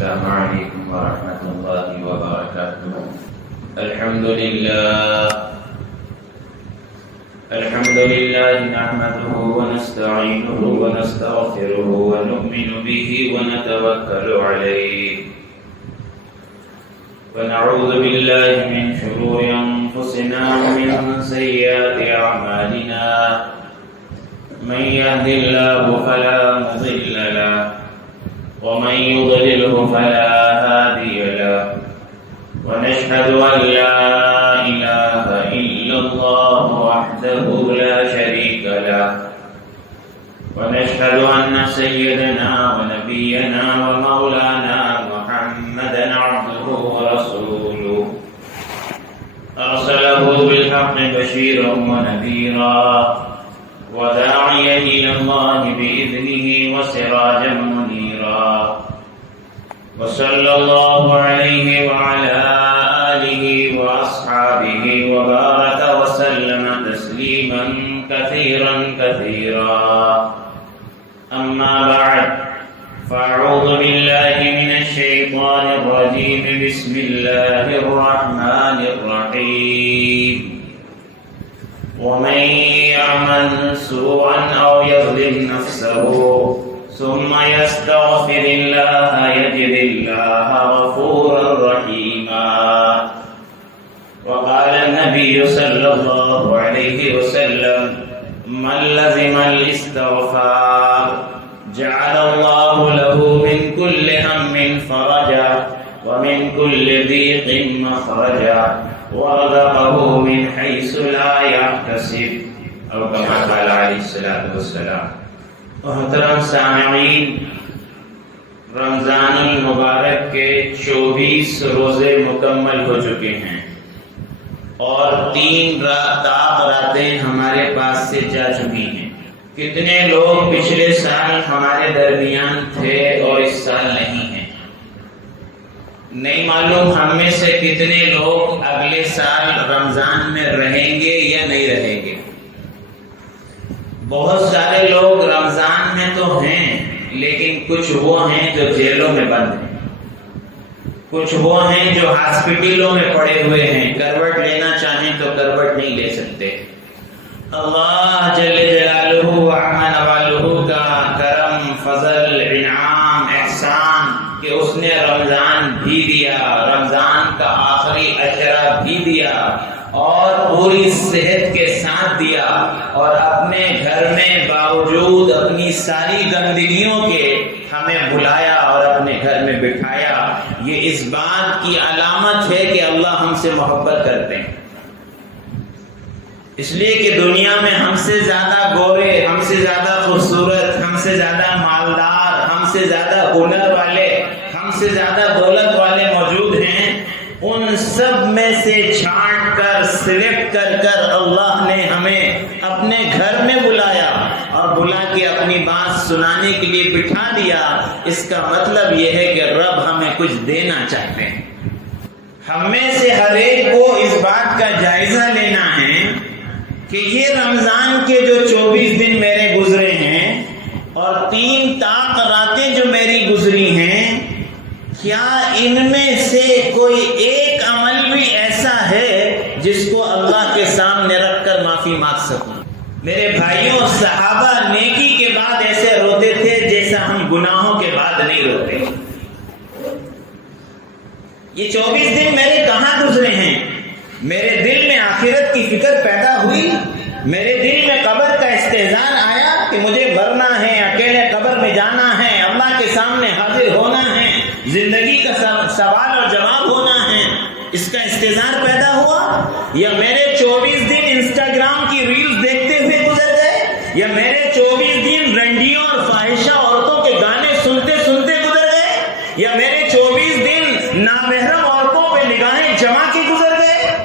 السلام عليكم ورحمة الله وبركاته. الحمد لله نحمده ونستعينه ونستغفره ونؤمن به ونتوكل عليه ونعوذ بالله من شرور أنفسنا ومن سيئات أعمالنا. من يهد الله فلا مضل له ومن يضلله فلا هادي له ونشهد أن لا إله إلا الله وحده لا شريك له ونشهد أن سيدنا ونبينا ومولانا محمدا عبده ورسوله أرسله بالحق بشيرا ونذيرا وداعيا إلى الله بإذنه وسراجا منيرا. وصلى الله عليه وعلى آله وأصحابه وبارك وسلم تسليما كثيرا كثيرا. أما بعد فأعوذ بالله من الشيطان الرجيم. بسم الله الرحمن الرحيم. ومن يعمل سوءا أو يظلم نفسه ثم يستغفر الله يجد الله غفورا رحيما. وقال النبي صلى الله عليه وسلم من لزم الاستغفار جعل الله له من كل هم فرجا ومن كل ضيق مخرجا ورزقه من حيث لا يحتسب او كما قال عليه الصلاة والسلام. محترم سامعین، رمضان المبارک کے 24 روزے مکمل ہو چکے ہیں اور 3 راتیں ہمارے پاس سے جا چکی ہیں. کتنے لوگ پچھلے سال ہمارے درمیان تھے اور اس سال نہیں ہیں. نہیں معلوم ہم میں سے کتنے لوگ اگلے سال رمضان میں رہیں گے یا نہیں رہیں گے. بہت سارے لوگ رمضان میں تو ہیں لیکن کچھ وہ ہیں جو جیلوں میں بند ہیں، کچھ وہ ہیں جو ہاسپٹلوں میں پڑے ہوئے ہیں، کروٹ لینا چاہیں تو کروٹ نہیں لے سکتے. اللہ جل جلالہ وعلا والہ کا کرم، فضل، انعام، احسان کہ اس نے رمضان بھی دیا، رمضان کا آخری عشرہ بھی دیا اور پوری صحت کے ساتھ دیا اور اپنے گھر میں باوجود اپنی ساری گندگیوں کے ہمیں بلایا اور اپنے گھر میں بٹھایا. یہ اس بات کی علامت ہے کہ اللہ ہم سے محبت کرتے ہیں. اس لیے کہ دنیا میں ہم سے زیادہ گورے، ہم سے زیادہ خوبصورت، ہم سے زیادہ مالدار، ہم سے زیادہ ہنر والے، ہم سے زیادہ دولت والے موجود ہیں. ان سب میں سے چھانٹ کر، سلیکٹ کر اللہ نے ہمیں اپنے گھر میں بلایا اور بلا کے اپنی بات سنانے کے لیے بٹھا دیا. اس کا مطلب یہ ہے کہ رب ہمیں کچھ دینا چاہتے ہیں. ہم میں سے ہر ایک کو اس بات کا جائزہ لینا ہے کہ یہ رمضان کے جو 24 دن میرے گزرے ہیں اور 3 طاق راتیں جو میری گزری ہیں، کیا ان میں سے کوئی ایک عمل بھی ایسا ہے جس کو اللہ کے سامنے رکھ کر معافی مانگ سکوں؟ میرے بھائیوں، صحابہ نیکی کے بعد ایسے روتے تھے جیسا ہم گناہوں کے بعد نہیں روتے. یہ 24 دن میرے کہاں گزرے ہیں؟ میرے دل میں آخرت کی فکر پیدا ہوئی، میرے دل میں قبر کا استحضار آیا کہ مجھے مرنا ہے، اکیلے قبر میں جانا ہے، اللہ کے سامنے حاضر ہونا ہے، زندگی کا سوال اور جواب ہونا ہے. اس کا استحضار پیدا ہوا؟ یا میرے 24 دن انسٹاگرام کی ریلز دیکھتے ہوئے گزر گئے؟ یا میرے 24 دن رنڈیوں اور فاحشہ عورتوں کے گانے سنتے سنتے گزر گئے؟ یا میرے 24 دن نامحرم عورتوں پہ نگاہیں جما کے گزر گئے؟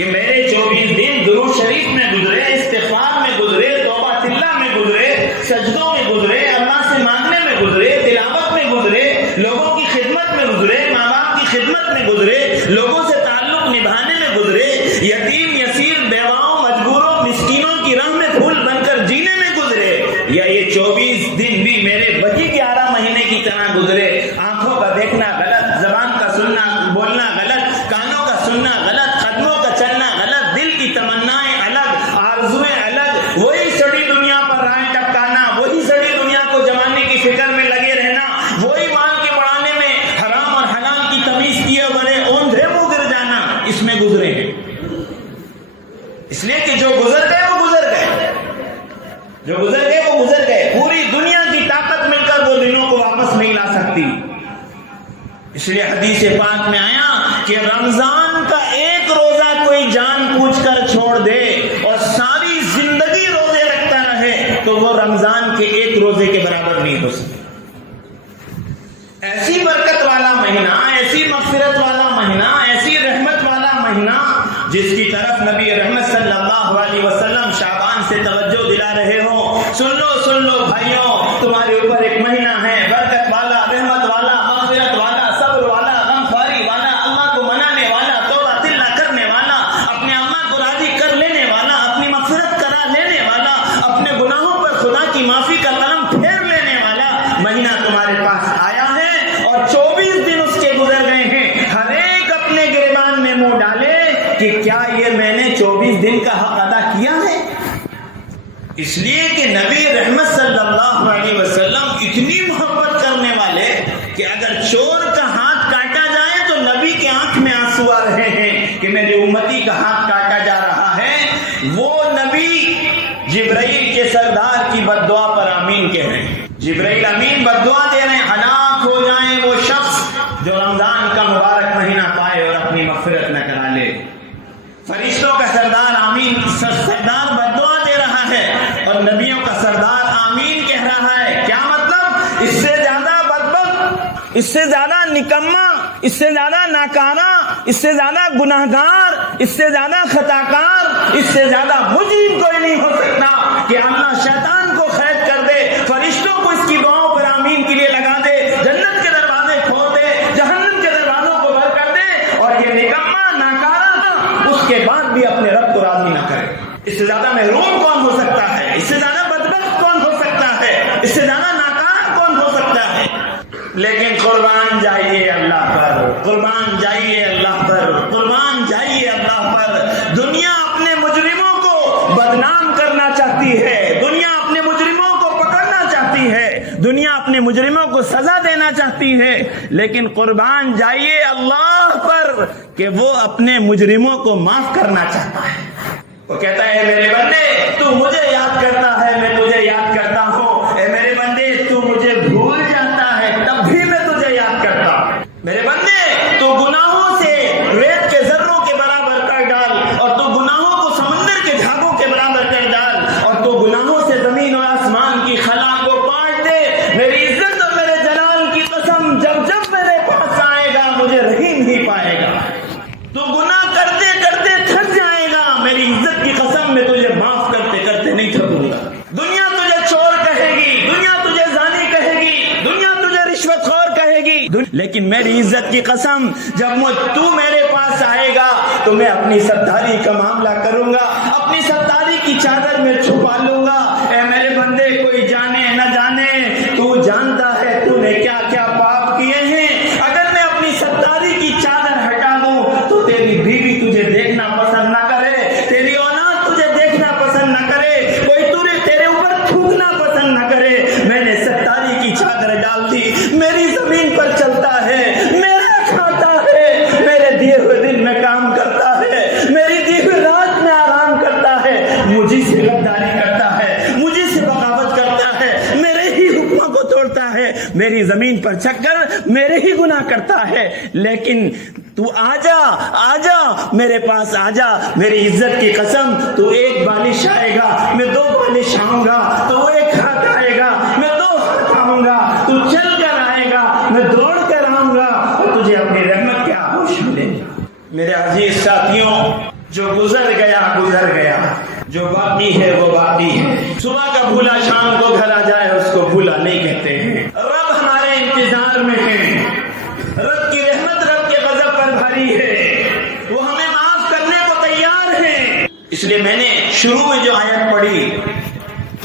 یہ میرے 24 دن درود شریف میں گزرے، استغفار میں گزرے، توبہ اللہ میں گزرے، سجدوں میں گزرے، اللہ سے مانگنے میں گزرے، تلاوت میں گزرے، لوگوں کی خدمت میں گزرے، ماں باپ کی خدمت میں گزرے، لوگوں سے تعلق نبھانے میں گزرے، یتیم یسیر بیواؤں مجبوروں مسکینوں کی راہ میں پھول بن کر جینے میں گزرے؟ یا یہ 24 دن بھی میرے بچی 11 مہینے کی طرح گزرے، آنکھوں کا دیکھنا غلط کرتی. اس لیے حدیث پاک میں آیا کہ رمضان کا ایک روزہ کوئی جان پوچھ کر چھوڑ دے اور ساری زندگی روزے رکھتا رہے تو وہ رمضان کے ایک روزے کے برابر نہیں ہو سکتا. ایسی برکت والا مہینہ، ایسی مغفرت والا مہینہ، ایسی رحمت والا مہینہ جس کی طرف نبی رحمت صلی اللہ علیہ وسلم شعبان سے توجہ دلا رہے ہوں. سن لو بھائیوں، تمہارے اوپر ایک مہینہ ہے برکت والا، رحمت والا، مغفرت والا، صبر والا، غمخواری والا، اللہ کو منانے والا، توبہ طلع کرنے والا، اپنے اللہ کو راضی کر لینے والا، اپنی مغفرت کرا لینے والا، اپنے گناہوں پر خدا کی معافی کا قلم پھیر لینے والا مہینہ تمہارے پاس آیا ہے اور 24 دن اس کے گزر گئے ہیں. ہر ایک اپنے گریبان میں منہ ڈالے کہ کیا یہ میں نے 24 دن کا حق ادا کیا ہے؟ اس لیے کہ نبی رحمت صلی اللہ علیہ وسلم اتنی محبت کرنے والے کہ اگر چور کا ہاتھ کاٹا جائے تو نبی کے آنکھ میں آنسو آ رہے ہیں کہ میری امتی کا ہاتھ کاٹا جا رہا ہے. وہ نبی جبرائیل کے سردار کی بد دعا پر آمین کہہ رہے ہیں. جبرائیل امین بد دعا دے رہے ہیں، ہلاک ہو جائیں وہ شخص جو رمضان کا مبارک مہینہ پائے اور اپنی مغفرت نہ کرا لے. فرشتوں کا سردار آمین، سردار بد دعا دے رہا ہے اور نبیوں کا سردار آمین کہہ رہا ہے. کیا مطلب؟ اس سے زیادہ بدبخت، اس سے زیادہ نکما، اس سے زیادہ ناکارہ، اس سے زیادہ گناہگار، اس سے زیادہ خطاکار، اس سے زیادہ مجرم کوئی نہیں ہو سکتا کہ اللہ شیطان کو قید کر دے، فرشتوں کو اس کی دعاؤں پر آمین کے لیے لگا دے، جنت کے دروازے کھول دے، جہنم کے دروازوں کو بند کر دے اور یہ نکما ناکارہ اس کے بعد بھی اپنے رب کو راضی نہ کرے. اس سے زیادہ محروم کون ہو سکتا ہے؟ اس سے زیادہ بدبخت کون ہو سکتا ہے؟ اس سے زیادہ ناکارہ کون ہو سکتا ہے؟ لیکن قربان جائیے اللہ پر، قربان جائیے اللہ پر، قربان جائیے اللہ پر. دنیا اپنے مجرموں کو بدنام کرنا چاہتی ہے، دنیا اپنے مجرموں کو پکڑنا چاہتی ہے، دنیا اپنے مجرموں کو سزا دینا چاہتی ہے، لیکن قربان جائیے اللہ پر کہ وہ اپنے مجرموں کو معاف کرنا چاہتا ہے. وہ کہتا ہے میرے بندے تو مجھے یاد کرتا ہے، میں تجھے یاد کرتا ہوں. اے میرے بندے تو مجھے بھول جاتا ہے تب بھی میں تجھے یاد کرتا ہوں. میرے بندے تو گناہوں سے ریت کے ذروں کے برابر کر ڈال اور تو گناہوں کو سمندر کے جھاگوں کے برابر کر ڈال اور تو گناہوں سے زمین اور آسمان کی خلا کو کاٹ دے. میری عزت اور میرے جلال کی قسم جب جب میرے پاس آئے گا مجھے رحیم ہی پائے گا. تو گناہ کرتے کرتے تھک جائے گا، میری عزت کی قسم میں تجھے معاف کرتے کرتے نہیں تھکوں گا. دنیا تجھے چور کہے گی، دنیا تجھے زانی کہے گی، دنیا تجھے رشوت خور کہے گی، لیکن میری عزت کی قسم جب تو میرے پاس آئے گا تو میں اپنی ستاری کا معاملہ کروں گا، اپنی ستاری کی چادر میں چھپا لوں گا. اے میرے بندے کوئی جانے نہ جانے تو جانتا ہے تو نے کیا کیا پاپ کیے ہیں. اگر میں اپنی ستاری کی چادر ہٹا دوں تو تیری بیوی تجھے دیکھنا پسند نہ کرے، تیری اولاد تجھے دیکھنا پسند نہ کرے، کوئی تیرے اوپر تھوکنا پسند نہ کرے. میں نے ستاری کی چادر ڈال دی، میری زمین پر چلتا ہے، میرا کھاتا ہے، میرے دیے ہوئے دن میں کام کرتا ہے، میری دی ہوئی رات میں آرام کرتا ہے، مجھے سے غداری کرتا ہے، مجھے سے بغاوت کرتا ہے، میرے ہی حکموں کو توڑتا ہے، میری زمین پر چکر میرے ہی گناہ کرتا ہے. لیکن تو آجا میرے پاس آجا، میری عزت کی قسم تو ایک بالش آئے گا میں 2 بالش آؤں گا، تو وہ ایک ہاتھ آئے گا میں 2 ہاتھ آؤں گا، تو چل کر آئے گا میں دوڑ کر آؤں گا اور تجھے اپنی رحمت کے آغوش ملے. میرے عزیز ساتھیوں، جو گزر گیا، جو باقی ہے وہ باقی ہے. صبح کا بھولا شام کو گھر آ جائے اس کو بھولا نہیں کہتے ہیں. رب ہمارے انتظار میں ہے، رب کی رحمت رب کے غضب پر بھاری ہے، وہ ہمیں معاف کرنے کو تیار ہے. اس لیے میں نے شروع میں جو آیت پڑھی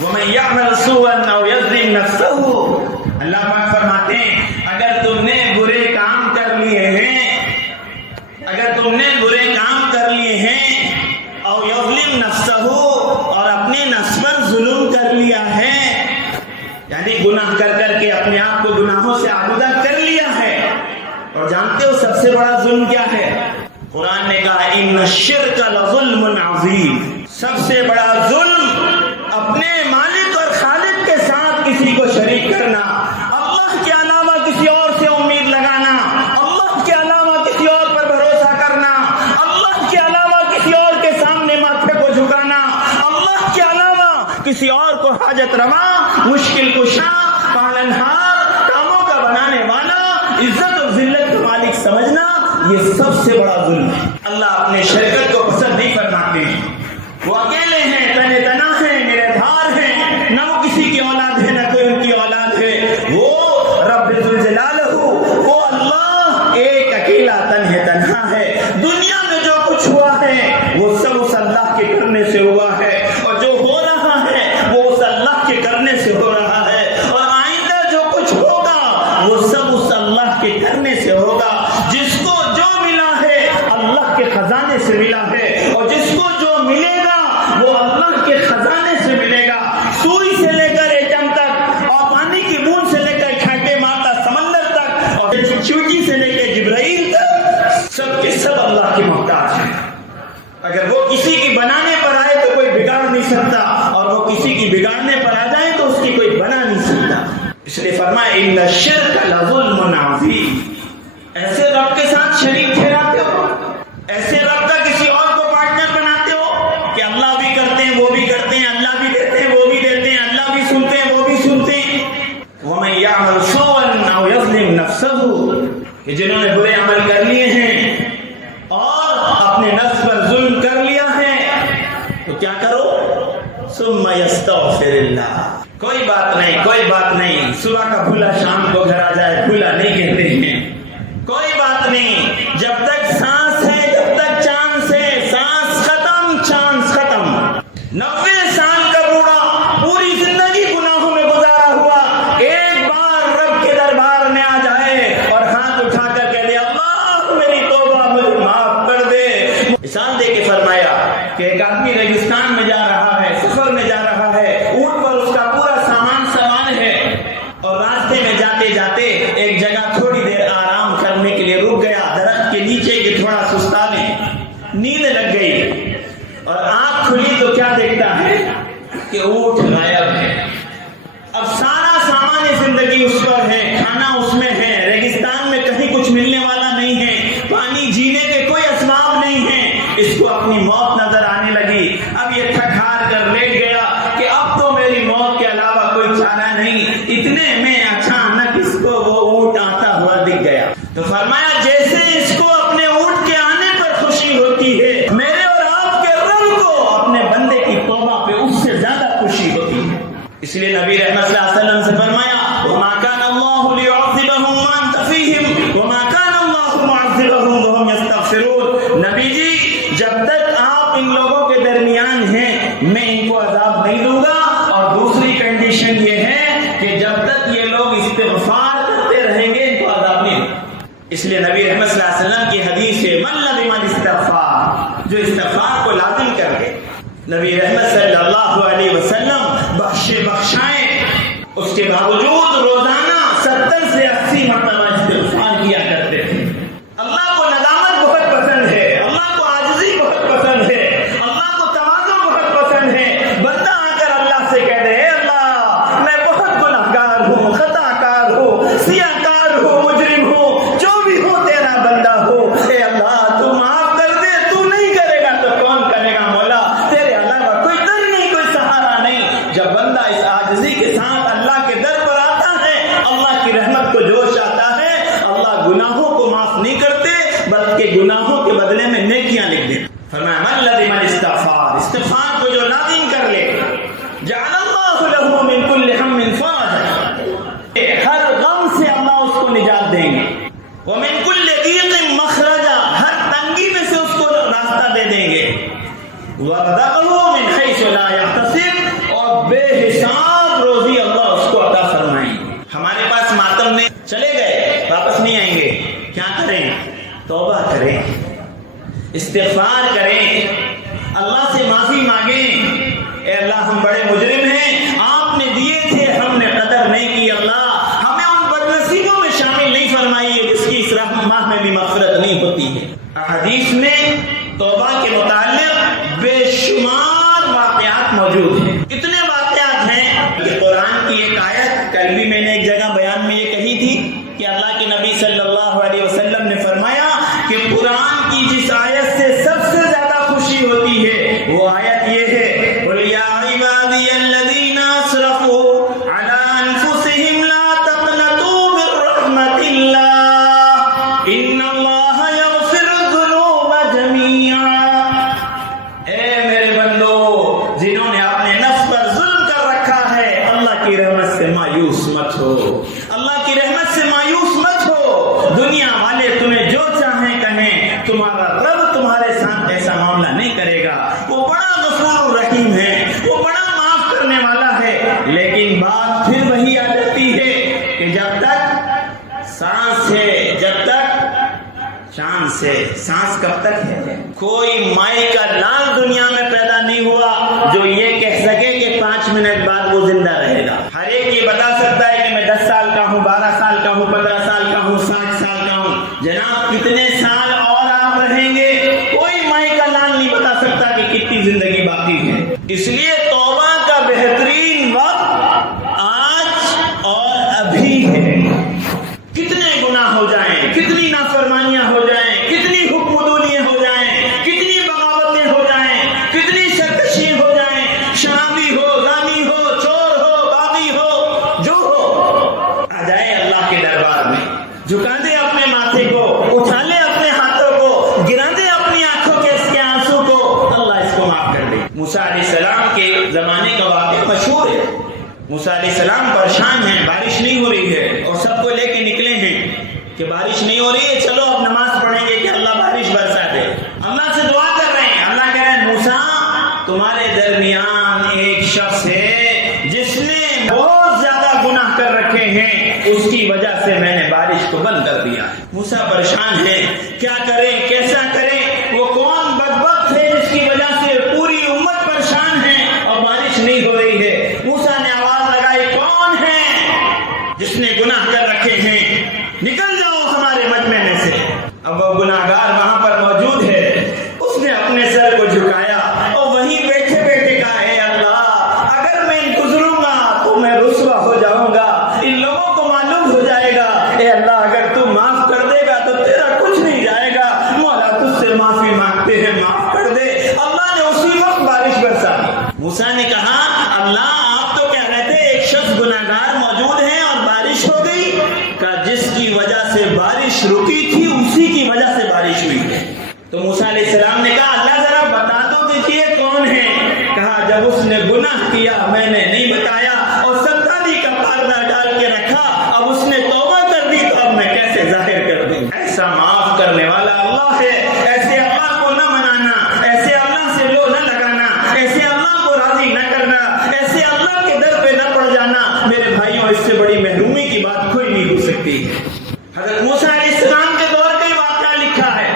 وَمَن يَعْمَلْ سُوءًا أَوْ يَظْلِمْ نَفْسَهُ، اللہ پاک فرماتے ہیں اگر تم نے برے کام کر لیے ہیں، اگر تم نے برے کام کر لیے ہیں او یظلم نفسہ، اور اپنے نفس پر ظلم کر لیا ہے، یعنی گناہ کر کر کے اپنے آپ کو گناہوں سے آلودہ کر لیا ہے. اور جانتے ہو سب سے بڑا ظلم کیا ہے؟ قرآن نے کہا ان الشرک لظلم عظیم، سب سے بڑا ظلم اپنے مالک اور خالق کے ساتھ کسی کو شریک کرنا، اللہ کے علاوہ کسی اور کسی اور کو حاجت روا، مشکل کشا، پالنہار، کاموں کا بنانے والا، عزت اور ذلت کا مالک سمجھنا، یہ سب سے بڑا ظلم ہے۔ اللہ اپنے شرکت کو پسند نہیں فرماتے ہیں۔ وہ اکیلے ہیں، تنے تنا ہیں، میرے دھار ہیں، نہ وہ کسی کی اولاد ہے، نہ کوئی ان کی اولاد ہے۔ وہ رب ذوالجلالہ، وہ اللہ ایک اکیلا تنہا ہے۔ دنیا میں جو کچھ ہوا ہے وہ سب اس اللہ کے کرنے سے ہوا ہے، اور جو ہو رہا ہے وہ اس اللہ کے کرنے سے ہو رہا ہے، اور آئندہ جو کچھ ہوگا وہ سب اس اللہ کے کرنے سے ہوگا۔ جس کو جو ملا ہے اللہ کے خزانے سے ملا ہے، اور جس کو جو ملے گا وہ اللہ کے خزانے سے ملے گا۔ سوئی سے لے کر ایٹم تک، اور پانی کی بوند سے لے کر کھاٹے ماتا سمندر تک، اور چیونٹی سے لے کے جبرائیل تک، سب کے سب اللہ کی محتاج ہیں۔ اگر وہ کسی کی بنانے پر آئے تو کوئی بگاڑ نہیں سکتا، اور وہ کسی کی بگاڑنے پر آ جائے تو اس کی کوئی بنا نہیں سکتا۔ اس لیے فرمایا ان الشرک لظلم عظیم۔ ایسے رب کے ساتھ شریک ٹھہراتے ہو، ایسے رب کا کسی اور کو پارٹنر بناتے ہو کہ اللہ بھی کرتے ہیں وہ بھی کرتے ہیں، اللہ بھی دیتے ہیں وہ بھی دیتے ہیں، اللہ بھی سنتے ہیں وہ بھی سنتے ہیں۔ وَمَن يَعْمَلْ سُوءًا أَوْ يَظْلِمْ نَفْسَهُ، کہ جنہوں نے برے عمل کر لیے ہیں اور اپنے نفس پر ظلم کر لیا ہے تو کیا کرو؟ ثُمَّ يَسْتَغْفِرِ اللَّهَ، کوئی بات نہیں، کوئی بات نہیں، صبح کا بھولا شام کو گھر آ جائے بھولا نہیں کہتے ہیں، کوئی بات نہیں، جب تک سانس ہے، جب تک چانس ہے، سانس ختم چانس ختم۔ 90 سال کا بوڑھا پوری زندگی گناہوں میں گزارا ہوا، ایک بار رب کے دربار میں آ جائے اور ہاتھ اٹھا کر کہہ دے اللہ میری توبہ مجھے معاف کر دے۔ مثال دے کے فرمایا کہ ایک آدمی ریگستان میں جا رہا ہے، سفر میں جا رہا ہے، اونٹ پر اس کا پورا سامان ہے، اور راستے میں جاتے جاتے ایک جگہ تھوڑی دیر آرام کرنے کے لیے رک گیا، درخت کے نیچے کہ تھوڑا سستا لے، نیند لگ گئی، اور آنکھ کھلی تو کیا دیکھتا ہے کہ اونٹ غائب ہے۔ اب سارا سامان زندگی اس پر ہے، کھانا اس میں ہے، ریگستان میں کہیں کچھ ملنے والا نہیں ہے، پانی جینے کے کوئی اسباب نہیں ہے، اس کو اپنی موت نظر آنے لگی۔ اب یہ تھک ہار کر لیٹ گیا کہ اب تو میری موت کے علاوہ کوئی چارہ نہیں۔ اتنے میں اچانک اس کو وہ اونٹ آتا ہوا دکھ گیا، تو فرمایا جیسے اس کو اپنے اونٹ کے آنے پر خوشی ہوتی ہے، میرے اور آپ کے رب کو اپنے بندے کی توبہ پہ اس سے زیادہ خوشی ہوتی ہے۔ اس لیے نبی رحمت صلی اللہ علیہ وسلم سے فرمایا وَمَا كَانَ اللَّهُ لِيُعَذِّبَهُمْ وَأَنْتَ فِيهِمْ وَمَا كَانَ اللَّهُ مُعَذِّبَهُمْ وَهُمْ يَسْتَغْفِرُونَ۔ نبی جی جب تک آپ ان لوگوں کے درمیان ہیں میں ان کو عذاب نہیں دوں گا، اور دوسری کنڈیشن یہ ہے کہ جب تک یہ لوگ استغفار کرتے رہیں گے ان کو عذاب نہیں دوں۔ اس لیے نبی رحمت صلی اللہ علیہ وسلم کی حدیث ہے من لزم الاستغفار، جو استغفار کو لازم کر لے۔ نبی رحمت صلی اللہ علیہ وسلم بخشائیں، اس کے باوجود روزانہ 70 سے 80 مرتبہ استغفار کیا کرتے تھے۔ اللہ کو ندامت بہت پسند ہے، اللہ کو عاجزی بہت پسند ہے، اللہ کو تواضع بہت پسند ہے۔ بندہ آ کر اللہ سے کہہ دے اے اللہ میں بہت گنہگار ہوں، خطا کار ہوں، سیاہ کار ہوں، مجرم ہوں، جو بھی ہو تیرا بندہ ہو، اے اللہ تو معاف کر دے، تو نہیں کرے گا تو کون کرے گا مولا، تیرے علاوہ کوئی در نہیں، کوئی سہارا نہیں۔ جب بندہ اس عاجزی کے ساتھ اللہ کے در پر آتا ہے، اللہ کی رحمت کو جوش آتا ہے، اللہ گناہوں کو معاف نہیں کرتے بلکہ گناہوں کے بدلے میں نیکیاں لکھ دیتے۔ فرمایا من لزم الاستغفار، استغفار کو جو لازم کر لے جعل اللہ له من كل هم فرجا، ہر غم سے اللہ اس کو نجات دیں گے، ومن كل ضيق مخرجا، ہر تنگی میں سے اس کو راستہ دے دیں گے، ورزقه من حيث لا يحتسب، اور بے حساب روزی اللہ اس کو عطا فرمائیں گے۔ ہمارے پاس ماتم میں چلے گئے واپس نہیں آئیں گے، کیا کریں؟ توبہ کریں، استغفار کریں، اللہ سے معافی مانگیں، اے اللہ ہم بڑے مجرم ہیں، آپ نے دیے تھے ہم نے قدر نہیں کی، اللہ ہمیں ان بدنصیبوں میں شامل نہیں فرمائیے جس کی اس ماہ میں بھی مغفرت نہیں ہوتی ہے۔ احادیث میں توبہ کے متعلق بے شمار واقعات موجود ہیں، اتنے واقعات ہیں کہ قرآن کی ایک آیت کل بھی میں نے ایک جگہ بیان میں یہ کہی تھی کہ اللہ کے نبی صلی اللہ علیہ وسلم نے فرمایا کہ قرآن کی جس آیت سے سب سے زیادہ خوشی ہوتی ہے وہ آیت یہ ہے قُلْ يَا عِبَادِيَ الَّذِينَ اللہ ان اللہ یغفر الذنوب جمیعا۔ اے میرے بندو جنہوں نے اپنے نفس پر ظلم کر رکھا ہے، اللہ کی رحمت سے مایوس مت ہو، اللہ کی رحمت سے مایوس مت ہو۔ دنیا والے تمہیں جو چاہیں کہیں، تمہارا رب تمہارے ساتھ ایسا معاملہ نہیں کرے گا۔ وہ بڑا غفور رحیم ہے، وہ بڑا معاف کرنے والا ہے۔ لیکن بات پھر وہی آ جاتی ہے کہ جب تک سانس ہے، جب تک چاند سے، سانس کب تک ہے؟ کوئی مائی کا لال دنیا میں پیدا نہیں ہوا جو یہ کہہ سکے کہ 5 منٹ بعد وہ زندہ رہے گا۔ ہر ایک یہ بتا سکتا ہے کہ میں 10 سال کا ہوں، 12 سال کا ہوں، 15 سال کا ہوں، 60 سال کا ہوں۔ جناب کتنے سال اور آپ رہیں گے؟ کوئی مائی کا لال نہیں بتا سکتا کہ کتنی زندگی باقی ہے۔ اس لیے توبہ کا بہترین وقت آج اور ابھی ہے۔ کتنے گناہ ہو جائیں، کتنی نافرمانیاں ہو جائیں، کتنی حکم دونیاں ہو جائیں، کتنی بغاوتیں ہو جائیں، کتنی سرکشی ہو جائیں، شرابی ہو، زانی ہو، چور ہو، باغی ہو، جو ہو، آ جائے اللہ کے دربار میں، جھکا دے اپنے ماتھے کو، اٹھا لے اپنے ہاتھوں کو، گرا دے اپنی آنکھوں کے اس کے آنسو کو، اللہ اس کو معاف کر دے۔ موسیٰ علیہ السلام کے زمانے کا واقعہ مشہور ہے۔ موسیٰ علیہ السلام پریشان ہیں، بارش نہیں ہو رہی ہے، اور سب کو لے کے نکلے ہیں کہ بارش نہیں ہو رہی ہے، چلو اب نماز پڑھیں گے کہ اللہ بارش برسا دے۔ اللہ سے دعا کر رہے ہیں، اللہ کہہ رہے ہیں موسیٰ تمہارے درمیان ایک شخص ہے جس نے بہت زیادہ گناہ کر رکھے ہیں، اس کی وجہ سے میں نے بارش کو بند کر دیا۔ موسیٰ پریشان ہے، کیا کریں، کیسا کریں؟ وہ کون بدبخت ہے جس کی وجہ سے پوری امت پریشان ہے اور بارش نہیں ہو رہی ہے؟ موسیٰ نے آواز لگائی، کون ہے جس نے گناہ کر رکھے ہیں؟ نکل جاؤ ہمارے مجمع میں سے۔ اب وہ گناہگار وہاں پر موجود ہے، اس نے اپنے سر کو جھکایا اور وہیں بیٹھے بیٹھے کہا، اے اللہ اگر میں گزروں گا تو میں رسوا ہو جاؤں گا، ان لوگوں کو معلوم ہو جائے گا، اے اللہ اگر تو معاف کر دے گا تو تیرا کچھ نہیں جائے گا، مولا تجھ سے معافی مانگتے ہیں، معاف کر دے۔ اللہ نے اسی وقت بارش برسا دی۔ موسیٰ نے کہا، اللہ آپ تو کہہ رہے تھے ایک شخص گناہگار موجود ہے اور بارش ہو گئی، کہ جس کی وجہ سے بارش رکی تھی اسی کی وجہ سے بارش ہوئی ہے۔ تو موسیٰ علیہ السلام نے کہا، اللہ ذرا بتا دو دیکھیے کون ہے؟ کہا جب اس نے گناہ کیا میں نے نہیں بتایا اور ستاری کا پردہ ڈال کے رکھا، اب اس نے توبہ کر دی تو اب میں کیسے ظاہر کر دوں؟ ایسا معاف کرنے والا اللہ ہے، ایسے اللہ کو نہ منانا، ایسے اللہ سے لو نہ لگانا، ایسے اللہ کو راضی نہ کرنا، ایسے اللہ کے در پہ نہ پڑ جانا، میرے بھائیوں اس سے بڑی محرومی کی بات کوئی نہیں ہو سکتی۔ حضرت موسیٰ علیہ السلام کے دور کا واقعہ لکھا ہے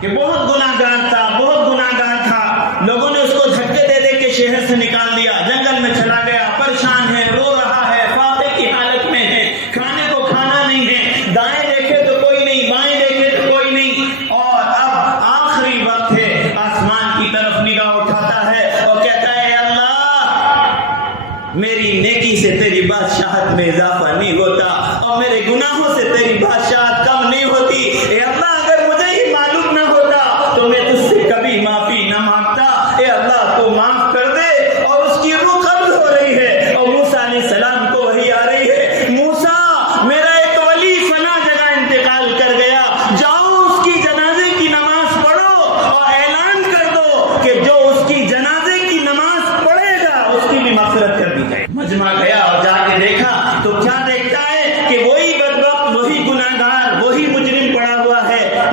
کہ بہت گناہگار تھا، بہت گناہگار تھا، لوگوں نے اس کو دھکے دے دے کے شہر سے نکال دیا، جنگل میں چلا گیا، پریشان ہے، رو رہا ہے، فاقے کی حالت میں ہے، کھانے کو کھانا نہیں ہے، دائیں دیکھے تو کوئی نہیں، بائیں دیکھے تو کوئی نہیں، اور اب آخری وقت ہے، آسمان کی طرف نگاہ اٹھاتا ہے اور کہتا ہے، اے اللہ میری نیکی سے تیری بادشاہت میں اضافہ نہیں ہوتا اور میرے گناہوں سے تیری بادشاہت کم نہیں ہوتی، اے اللہ اگر مجھے ہی معلوم نہ ہوتا تو میں تجھ سے کبھی معافی نہ مانگتا، اے اللہ تو معاف کر دے۔ اور اس کی روح قبض ہو رہی ہے اور موسیٰ علیہ السلام کو وحی آ رہی ہے، موسیٰ میرا ایک ولی فلاں جگہ انتقال کر گیا، جاؤ اس کی جنازے کی نماز پڑھو اور اعلان کر دو کہ جو اس کی جنازے کی نماز پڑھے گا اس کی بھی مغفرت کر دی جائے۔ مجمع گیا اور جا کے دیکھا تو کیا دیکھتا ہے کہ وہی بدبخت، وہی گناہگار، وہی مجرم پڑا ہوا ہے،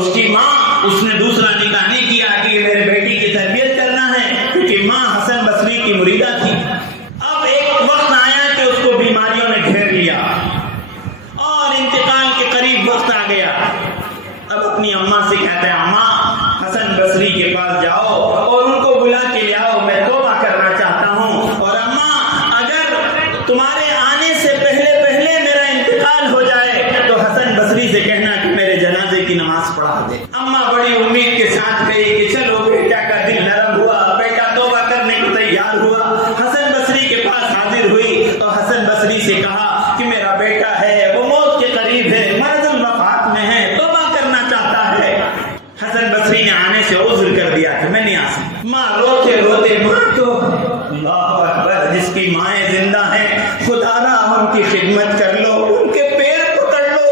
اس کی ماں اس نے دوسرا نکاح نہیں کیا کہ میرے بیٹی کی تربیت کرنا ہے، کیونکہ ماں حسن بصری کی مریدہ تھی۔ اب ایک وقت آیا کہ اس کو بیماریوں نے گھیر لیا اور انتقال کے قریب وقت آ گیا۔ اب اپنی اماں سے کہتا ہے اماں حسن بصری کے پاس جاؤ اور ان کو بلا کے لے آؤ، میں توبہ کرنا چاہتا ہوں، اور اماں اگر تمہارے آنے سے پہلے پہلے میرا انتقال ہو جائے تو حسن بصری سے کہنا کہ میرے جنازے کی نماز پڑھا دے۔ اماں بڑی امید کے ساتھ گئی کہ چلو بیٹا کا دل نرم ہوا، بیٹا توبہ کرنے کو تیار ہوا، حسن بصری کے پاس حاضر ہوئی تو حسن بصری سے کہا کہ میرا بیٹا ہے وہ موت کے قریب ہے، مرض الوفات میں ہے، توبہ کرنا چاہتا ہے۔ حسن بصری نے آنے سے عذر کر دیا کہ میں نہیں آ سکتا۔ ماں روتے روتے، ماں تو اللہ اکبر، جس کی مائیں زندہ ہیں خدا را ان کی خدمت کر لو، ان کے پیر پکڑ لو،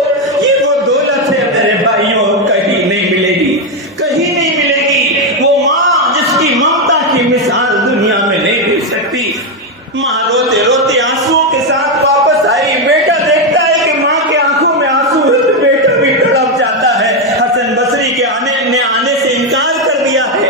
یہ وہ دولت ہے میرے بھائیوں، کہیں نہیں ملے گی، کہیں نہیں ملے گی۔ وہ ماں جس کی ممتا کی مثال دنیا میں نہیں مل سکتی۔ ماں روتے روتے آنسوؤں کے ساتھ واپس آئی، بیٹا دیکھتا ہے کہ ماں کے آنکھوں میں آنسو ہے تو بیٹا بھی تڑپ جاتا ہے۔ حسن بصری کے آنے سے انکار کر دیا ہے۔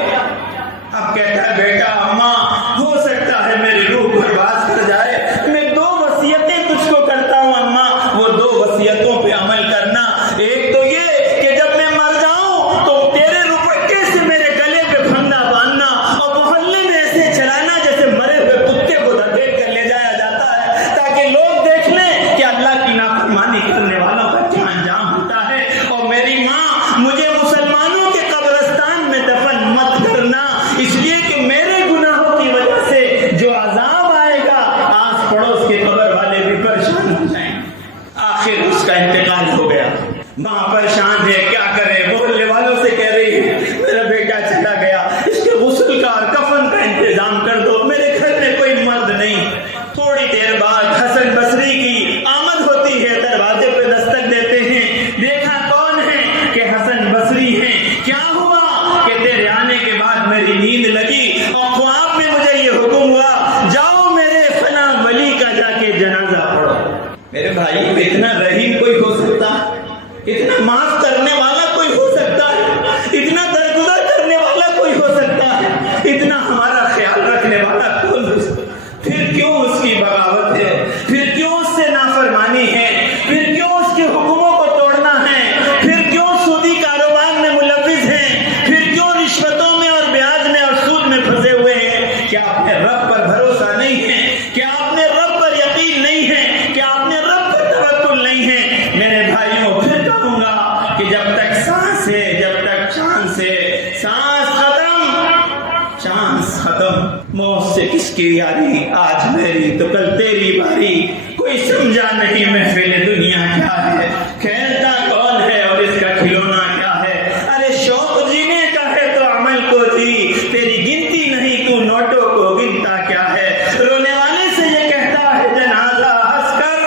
اب کہتا ہے بیٹا اماں ہو سکتا ہے میری روح برباد کر جائے، میں 2 وصیتیں تجھ کو کرتا ہوں اماں، وہ 2 وصیتوں پہ عمل کرنا۔ ایک تو یہ کہ جب میں مر جاؤں تو تیرے روپٹے سے میرے گلے پہ پھندا باندھنا اور محلے میں ایسے چلانا جیسے مرے ہوئے کتے کو دھکیل کر لے جایا جاتا ہے، تاکہ لوگ دیکھ لیں کہ اللہ کی نافرمانی کرنے والوں کا کیا انجام ہوتا ہے۔ اور میری ماں مجھے مسلمانوں کے قبرستان میں دفن مت کرنا، اس لیے کہ میرے گناہوں کی وجہ سے جو عذاب آئے گا آس پڑوس کے قبر والے بھی پریشان ہو جائیں گے۔ آخر اس کا انتقال ہو گیا۔ ماں پریشان ہے، کیا کرے، محلے والوں سے کہہ رہی ہے میرا بیٹا چلا گیا، اس کے غسل کا اور کفن کا انتظام کر دو، میرے گھر میں کوئی مرد نہیں۔ تھوڑی دیر بعد حسن بصری کی آمد ہوتی ہے، دروازے پہ دستک دیتے ہیں، دیکھا کون ہے کہ حسن بصری ہیں۔ کیا ہوا کہ تیرے آنے کے بعد میری نیند لگی اور خواب میں مجھے یہ حکم ہوا جاؤ میرے فلاں ولی کا جا کے جنازہ پڑھو۔ میرے بھائی اتنا رحیم کوئی ہو سکتا ہے؟ اتنا معاف کرنے والا کوئی ہو سکتا ہے؟ اتنا درگزر کرنے والا کوئی ہو سکتا ہے؟ اتنا ہمارا خیال رکھنے والا کون ہو سکتا ہے؟ پھر کیوں اس کی بغاوت ہے؟ پھر کیوں اس سے نافرمانی ہے؟ پھر کیوں اس کے حکموں کو توڑنا ہے؟ پھر کیوں سودی کاروبار میں ملوث ہیں؟ پھر کیوں رشوتوں میں اور بیاج میں اور سود میں پھنسے ہوئے ہیں؟ کیا اپنے رب پر بھروسہ نہیں ہے؟ کیا اپنے رب پر یقین نہیں ہے؟ کیا اپنے رب پر توکل نہیں ہے؟ میرے بھائیوں پھر کہوں گا کہ جب تک سانس ہے، جب تک چانس ہے، سانس ختم، موت سے کس کی یاری، آج میری تو کل تیری باری، کوئی سمجھا نہیں محفل دنیا کیا ہے، کھیلتا کون ہے اور اس کا کھلونا کیا ہے، ارے شوق جینے کا ہے تو عمل کو جی، تیری گنتی نہیں تو نوٹوں کو گنتا کیا ہے، رونے والے سے یہ کہتا ہے جنازہ ہنس کر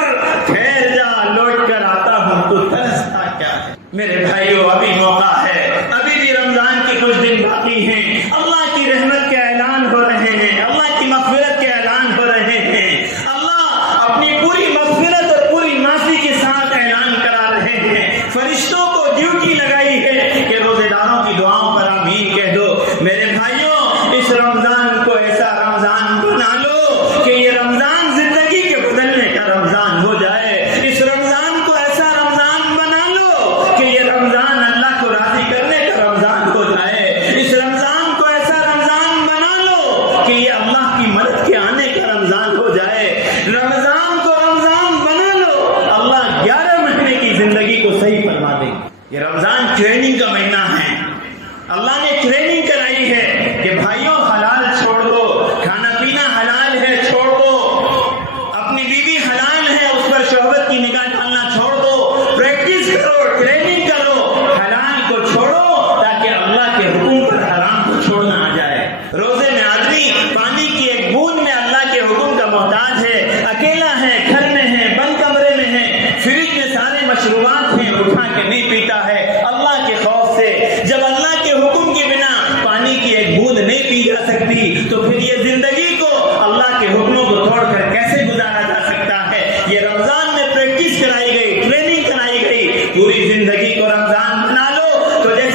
ٹھہر جا لوٹ کر آتا ہوں تو ترستا کیا ہے۔ میرے بھائیوں ابھی موقع ہے، ابھی بھی رمضان کے کچھ دن باقی ہیں، اللہ کی رحمت کے اعلان ہو رہے ہیں، اللہ کی مغفرت کے اعلان ہو رہے ہیں، اللہ اپنی پوری مغفرت اور پوری معافی کے ساتھ اعلان کرا رہے ہیں۔ فرشتوں کو ڈیوٹی لگائی ہے کہ روزے داروں کی دعاؤں پر آمین کہہ دو۔ میرے بھائیوں اس رمضان کو ایسا رمضان بنا لو کہ یہ رمضان زندگی کے بدلنے کا رمضان ہو جائے، اس رمضان کو ایسا رمضان بنا لو کہ یہ رمضان اللہ کو راضی کرنے کا رمضان ہو جائے، اس رمضان کو ایسا رمضان بنا لو کہ یہ اللہ کی مدد کے آنے کا رمضان ہو جائے، رمضان کو رمضان بنا لو، اللہ 11 مہینے کی زندگی کو صحیح فرما دے۔ یہ رمضان ٹریننگ کا مہینہ ہے، اللہ نے ٹریننگ کرائی ہے کہ بھائیوں حلال چھوڑ دو، کھانا پینا حلال ہے چھوڑ دو، اپنی بیوی حلال ہے اس پر شہوت کی نگاہ ڈالنا چھوڑ دو، پریکٹس کرو، ٹریننگ کرو، حلال کو چھوڑو تاکہ اللہ کے حکم پر حرام کو چھوڑنا آ جائے۔ روزے میں آدمی پانی کی ایک بوند میں اللہ کے حکم کا محتاج ہے، اکیلا ہے، گھر میں ہے، بند کمرے میں ہے، فریج میں سارے مشروبات ہیں، اٹھا کے نہیں پیتا ہے اللہ کے خوف سے۔ جب اللہ کے حکم کی بنا پانی کی ایک بوند نہیں پی جا سکتی تو پھر یہ زندگی کو اللہ کے حکموں کو توڑ کر کیسے گزارا جا سکتا ہے؟ یہ رمضان میں پریکٹس کرائی گئی، ٹریننگ کرائی گئی، پوری زندگی کو رمضان بنا لو تو جیسے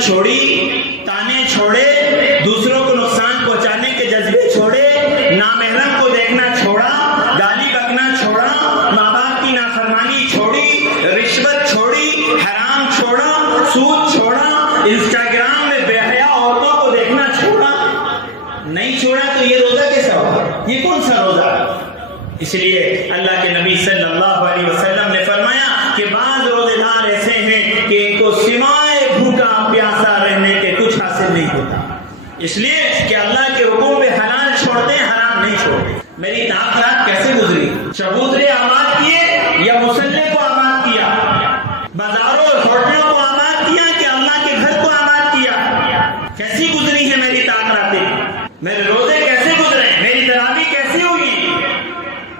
غیبت چھوڑی, تانے چھوڑے, دوسروں کو نقصان پہنچانے کے جذبے چھوڑے, نامحرم کو دیکھنا چھوڑا, گالی بکنا چھوڑا, ماں باپ کی نافرمانی چھوڑی, رشوت چھوڑی, حرام چھوڑا, سود چھوڑا, انسٹاگرام میں بے حیا عورتوں کو دیکھنا چھوڑا, نہیں چھوڑا تو یہ روزہ کیسا ہوگا؟ یہ کون سا روزہ؟ اس لیے اللہ کے نبی صلی اللہ علیہ وسلم نے فرمایا کہ بعض روزے دار ایسے ہیں کہ ان کو سوائے بھوکا پیاسا رہنے کے کچھ حاصل نہیں ہوتا, اس لیے کہ اللہ کے حکم پہ حلال چھوڑتے ہیں, حرام نہیں چھوڑتے. میری رات کیسے گزری؟ چبوترے آباد کیے یا مسلح کو آباد کیا؟ بازاروں اور ہوٹلوں کو آباد کیا کہ اللہ کے گھر کو آباد کیا؟ کیسی گزری ہے میری راتیں؟ میرے روزے کیسے گزرے؟ میری تراویح کیسی ہوگی؟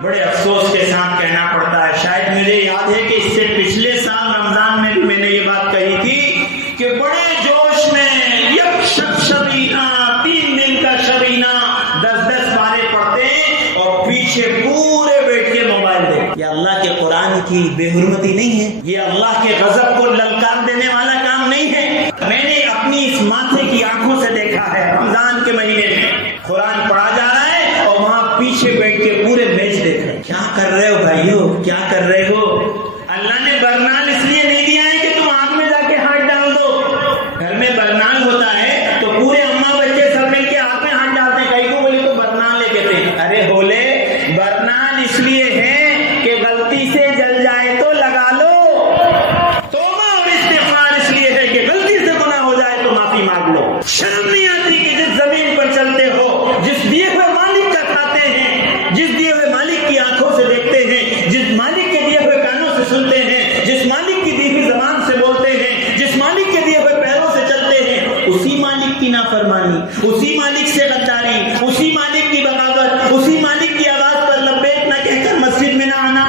بڑے افسوس کے ساتھ کہنا پڑتا ہے, شاید مجھے یاد ہے کہ اس سے پچھلے سال رمضان میں بھی میں نے یہ بات کہی تھی کہ بڑے جوش میں یک شب شبینہ 3 دن کا شبینہ 10 پارے پڑھتے اور پیچھے پورے بیٹھ کے موبائل دیکھتے. یہ اللہ کے قرآن کی بے حرمتی نہیں ہے, یہ اللہ کے غضب کو للکار دینے والا کام نہیں ہے. میں نے اپنی اس ماتھے کی آنکھوں سے دیکھا ہے, رمضان کے مہینے میں قرآن پڑھا جا رہا ہے اور وہاں پیچھے بیٹھ کے پورے میچ دیکھ رہے. کیا کر رہے ہو بھائیو, کیا کر رہے ہو؟ اللہ نے برنال اس لیے نہیں دیا ہے کہ تم آگ میں جا کے ہاتھ ڈال دو. گھر میں برنال ہوتا ہے تو پورے اماں بچے سب مل کے آگ میں ہاتھ ڈالتے ہیں, کئی کو بولے تو برنال کہتے ہیں. ارے بولے برنال اس لیے ہے کہ غلطی سے جل جائے تو لگا لو, توبہ اور استغفار اس لیے ہے کہ غلطی سے گناہ ہو جائے تو معافی مانگ لو. شرم نہیں آتی کہ جس زمین پر چلتے ہو, جس دیے ہوئے مالک کا کھاتے ہیں, جس دیے ہوئے مالک کی آنکھوں سے دیکھتے ہیں, جس مالک کے دیے ہوئے کانوں سے سنتے ہیں, جس مالک کی دی ہوئی زبان سے بولتے ہیں, جس مالک کے دیے ہوئے پیروں سے چلتے ہیں, اسی مالک کی نافرمانی, اسی مالک سے غداری, اسی مالک کی بغاوت, اسی مالک کی آواز پر لبیک نہ کہہ کر مسجد میں نہ آنا.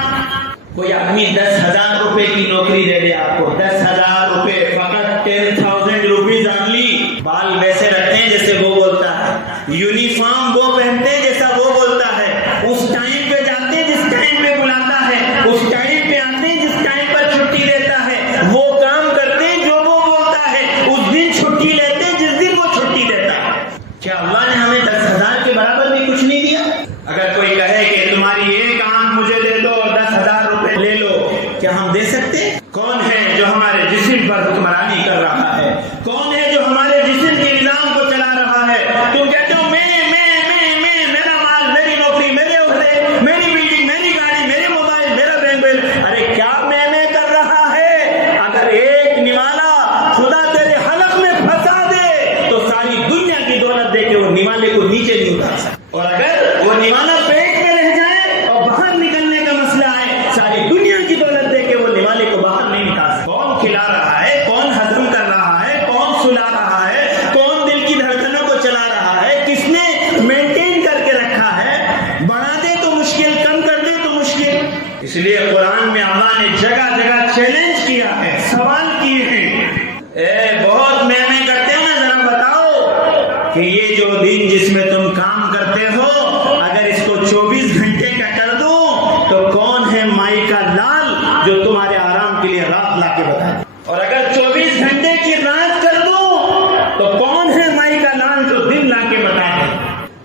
کوئی آدمی 10,000 روپے کی نوکری دے دے آپ کو, 10,000 روپے, فقط 10,000 روپیز اونلی. بال ویسے رکھتے ہیں جیسے وہ بولتا ہے, یونیفارم وہ پہنتے ہیں جیسا وہ بولتا ہے, اس ٹائم پہ جاتے ہیں جس ٹائم پہ بلاتا ہے, اس ٹائم پہ آتے ہیں جس ٹائم پر چھٹی لیتا ہے, وہ کام کرتے ہیں جو وہ بولتا ہے, اس دن چھٹی لیتے ہیں جس دن وہ چھٹی دیتا ہے. کیا اللہ نے ہمیں 10,000 کے برابر بھی کچھ نہیں دیا؟ اگر کوئی کہے کہ تمہاری ایک آنکھ مجھے دے دو اور 10,000 روپے لے لو, کیا ہم دے سکتے؟ کون ہے جو ہمارے جسم پر حکمرانی کر رہا ہے؟ کون ہے جو ہمارے جسم کے نظام کو چلا رہا ہے؟ تم کہتے ہو میں, میرا مال, میری نوکری, میرے عہدے, میری بلڈنگ, میری گاڑی, میرے موبائل, میرا بینک بیلنس. ارے کیا میں کر رہا ہے؟ اگر ایک نوالا خدا تیرے حلق میں پھنسا دے تو ساری دنیا کی دولت دے کے وہ نوالے کو نیچے نہیں اتار سکتا, اور اگر وہ نوالا پیٹ میں رہ جائے اور باہر نکلنے کا مسئلہ آئے, ساری دنیا کی دولت دے کے وہ نوالے کو باہر نہیں نکال سکتا. کون کھلا رہا ہے, کون ہضم کر رہا ہے, کون سلا رہا ہے, کون دل کی دھڑکنوں کو چلا رہا ہے, کس نے مینٹین کر کے رکھا ہے؟ بڑھا دے تو مشکل, کم کر دے تو مشکل. اس لیے قرآن میں اللہ نے جگہ جگہ چیلنج کیا ہے, سوال کیے ہیں. بہت میں کرتے ہو نا, ذرا بتاؤ کہ یہ جو دن جس میں تم کام کرتے ہو, اگر اس کو 24 گھنٹے کا کر دوں تو کون ہے مائی کا لال جو تمہارے آرام کے لیے رات لا کے بتا دے؟ اور اگر 24 گھنٹے کی رات کر دوں تو کون ہے مائی کا لال جو دن لا کے بتا دے؟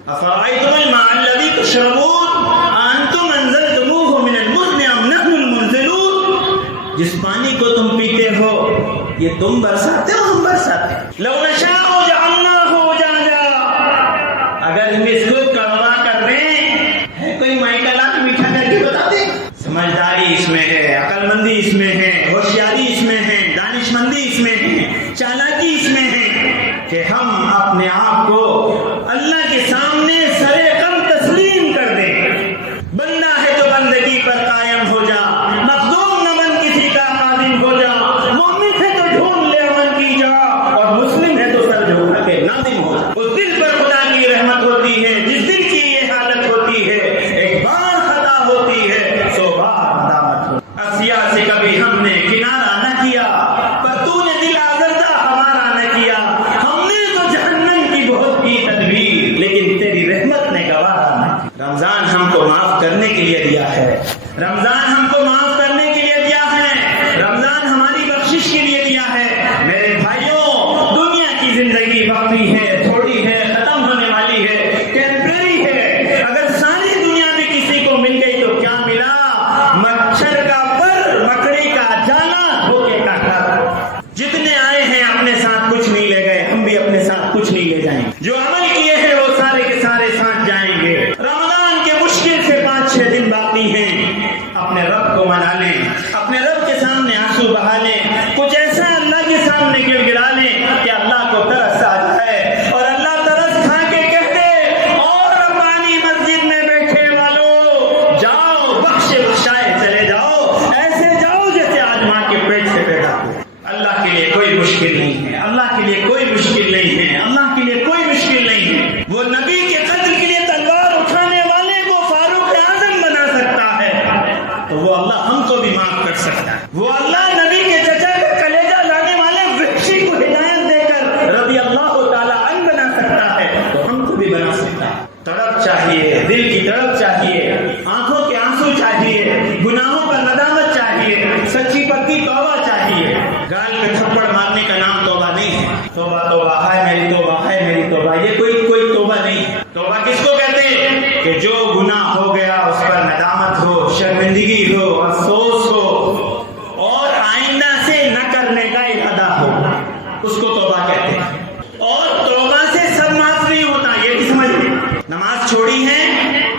افرأیتم الماء الذی تشربون أأنتم أنزلتموه من المزن أم نحن المنزلون. جس پانی کو تم پیتے ہو یہ تم برساتے ہو, ہم برساتے ہیں. لو نشاء جعلناه أجاجا. اگر ہم اس کو کڑوا کر دیں, ہے کوئی مائی کا لال میٹھا کر کے بتا دے؟ سمجھداری اس میں ہے, عقل مندی اس میں ہے, ہوشیاری اس میں ہے, دانش مندی اس میں ہے, چالاکی اس میں ہے کہ ہم اپنے آپ کو اللہ کے سامنے سرے کم تسلیم کر دیں. بندہ ہے تو بندگی پر قائم ہو جا, مخدوم نہ بن کسی کا خادم ہو جا, مومن ہے تو ڈھونڈ لے امن کی جا, اور مسلم ہے تو سر جھکا کے نادم ہو جا. اس دل پر خدا کی رحمت ہوتی ہے جس دل کی یہ حالت ہوتی ہے, ایک بار خطا ہوتی ہے 100 بار ندامت ہوتی. اسیا سے کبھی ہم نے کنارہ نہ کیا, پر تو نے دل آزردہ ہمارا نہ کیا. ہم نے تو جہنم کی بہت کی تدبیر, لیکن تیری رحمت زندگی وقتی ہے، تھوڑی ہے، ختم ہونے والی ہے، ٹیمپرری ہے. اگر ساری دنیا میں کسی کو مل گئی تو کیا ملا؟ مچھر کا پر، مکڑی کا جالا، دھوکے کا گھر. جتنے آئے ہیں اپنے ساتھ کچھ نہیں لے گئے، ہم بھی اپنے ساتھ کچھ نہیں لے جائیں. جو عمل کیے ہیں وہ سارے کے سارے ساتھ جائیں گے. رمضان کے مشکل سے 5-6 دن باقی ہیں. اپنے رب کو منا لیں، اپنے رب کے سامنے آنسو بہا لیں، کچھ ایسا اللہ کے سامنے گڑ گڑا لیں کہ اللہ کو ترس آ جائے اور اللہ ترس کھا کے کہہ دے، اور ربانی مسجد میں بیٹھے والو جاؤ، بخشے بخشائے چلے جاؤ، ایسے جاؤ جیسے آج ماں کے پیٹ سے پیدا ہو. اللہ کے لیے کوئی مشکل نہیں ہے، اللہ کے لیے کوئی مشکل نہیں ہے، اللہ کے لیے کوئی مشکل نہیں ہے. وہ نبی کے قتل کے لیے تلوار اٹھانے والے کو فاروق اعظم بنا سکتا ہے تو وہ اللہ ہم کو بھی معاف کر سکتا ہے. وہ اللہ نبی کے چچا کا کلیجہ لانے والے وحشی کو ہدایت دے کر رضی اللہ تعالیٰ عنہ بنا سکتا ہے تو ہم کو بھی بنا سکتا ہے. تڑپ چاہیے، دل کی تڑپ چاہیے، آنکھوں کے آنسو چاہیے، گناہوں پر ندامت چاہیے، سچی پکی توبہ چاہیے. گال پہ تھپڑ مارنے کا نام توبہ نہیں ہے. توبہ توبہ، ہائے میری توبہ، ہائے میری توبہ، یہ کوئی توبہ نہیں ہے. توبہ کس کو کہتے ہیں؟ کہ جو گناہ ہو گیا اس پر ندامت ہو، شرمندگی ہو، افسوس ہو اور آئندہ سے نہ کرنے کا ارادہ ہو، اس کو توبہ کہتے ہیں. اور توبہ سے سب معاف نہیں ہوتا، یہ بھی سمجھ لیں. نماز چھوڑی ہے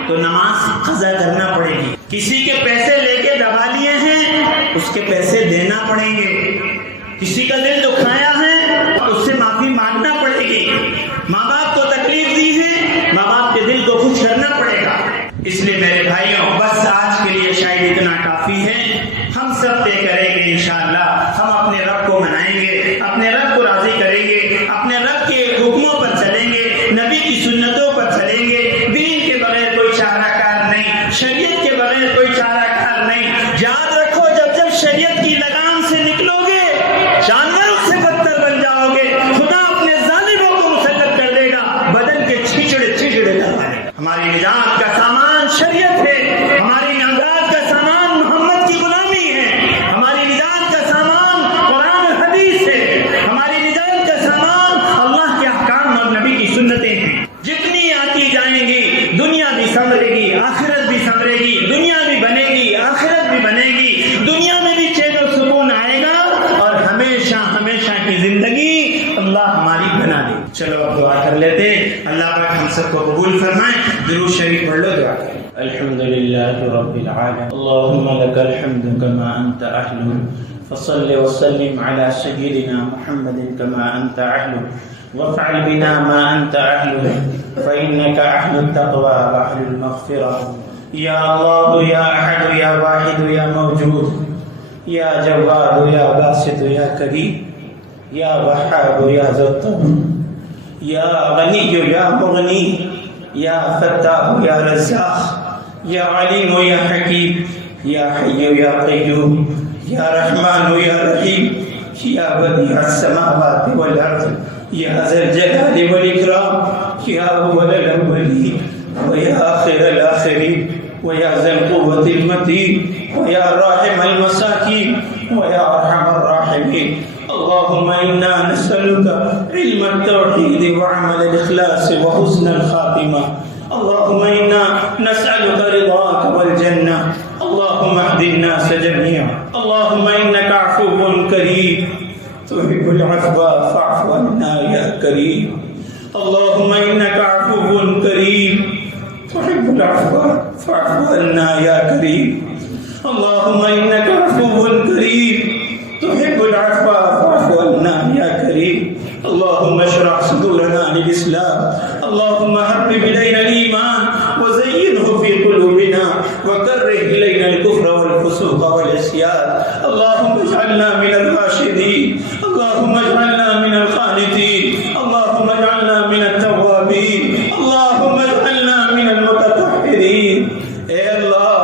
تو نماز قضا کرنا پڑے گی. کسی کے پیسے لے کے دبا لیے ہیں، اس کے پیسے دینا پڑیں گے. کسی کا دل دکھایا ہے اس سے معافی مانگنا پڑے گی. ماں باپ کو تکلیف دی ہے، ماں باپ کے دل کو خوش کرنا پڑے گا. اس لیے میرے بھائیوں، بس آج کے لیے شاید اتنا کافی ہے. ہم سب طے کریں گے انشاءاللہ، ہم اپنے رب کو منائیں گے، اپنے رب کو راضی کریں گے، اپنے رب کے حکموں پر چلیں گے، نبی کی سنتوں پر چلیں گے. دین کے بغیر کوئی چارہ کار نہیں، شریعت کے بغیر کوئی چارہ کار نہیں. یاد رکھو، جب شریعت کی لگام سے نکلو گے جانور اس سے بدتر بن جاؤ گے. خدا اپنے ظالموں کو مسلط کر دے گا، بدن کے چھچڑے لگائے. ہماری نجات کا سامان شریعت ہے، ہماری نجات کا سامان محمد کی غلامی ہے، ہماری نجات کا سامان قرآن و حدیث ہے، ہماری نجات کا سامان اللہ کے احکام اور نبی کی سنتیں ہیں. جتنی آتی جائیں گی دنیا بھی سنورے گی، آخرت بھی سنورے گی. دنیا بھی بنے گی، آخرت بھی بنے گی. دنیا میں بھی چین و سکون آئے گا اور ہمیشہ ہمیشہ کی زندگی اللہ ہماری بنا دے. چلو اب دعا کر لیتے. اللہ پاک ہم سب کو قبول فرمائے. درود شریف پڑھ لو، دعا کریں. الحمد للہ رب العالمین، اللهم لك الحمد كما انت اهل، فصل وسلم على سيدنا محمد كما انت اهل، وافعل بنا ما انت اهل، فانك اهل التقوى واهل المغفرة. یا اللہ، یا احد، یا واحد، یا موجود، یا جواد، یا باسط، یا کریم، یا وہاب، یا ذوالطول، یا غنی، یا مغنی، یا فتاح، یا رزاق، یا علیم، یا حکیم، یا حی، یا قیوم، یا رحمان، یا رحیم، یا بدیع السماوات والارض، یا ذا الجلال والاکرام، یا اول الاولین ویا آخر الاخرین ویا ذا القوة المتین ویا راحم المساکین ویا ارحم الراحمین. اللهم إنا نسألك علم التوحيد وعمل الإخلاص وحسن الخاتمة. اللهم إنا نسألك رضاك والجنة. اللهم اهد الناس جميعا. اللهم إنك عفو كريم تحب العفو فاعف عنا يا كريم. اللهم إنك عفو كريم تحب العفو فاعف عنا يا كريم. اللهم إنك عفو كريم تحب العفو فاعف عنا يا كريم. اللهم اشرح صدورنا للإسلام. اللهم حبب إلينا الإيمان وزينه في قلوبنا وكره إلينا الكفر والفسوق والعصيان. اللهم اجعلنا من الراشدين. اللهم اجعلنا من القانتين. اللهم اجعلنا من التوابين. اللهم اجعلنا من المتطهرين. اے اللہ،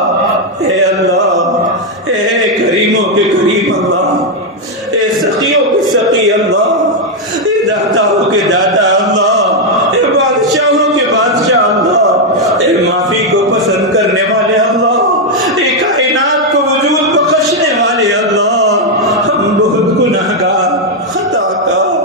اے اللہ، اے کریموں کے کریم اللہ، اے سخیوں کے سخی اللہ، اے داتاؤں کے داتا اللہ، اے بادشاہوں کے بادشاہ اللہ، اے معافی کو پسند کرنے والے اللہ، اے کائنات کو وجود بخشنے والے اللہ. ہم بہت گناہگار، خطا کار،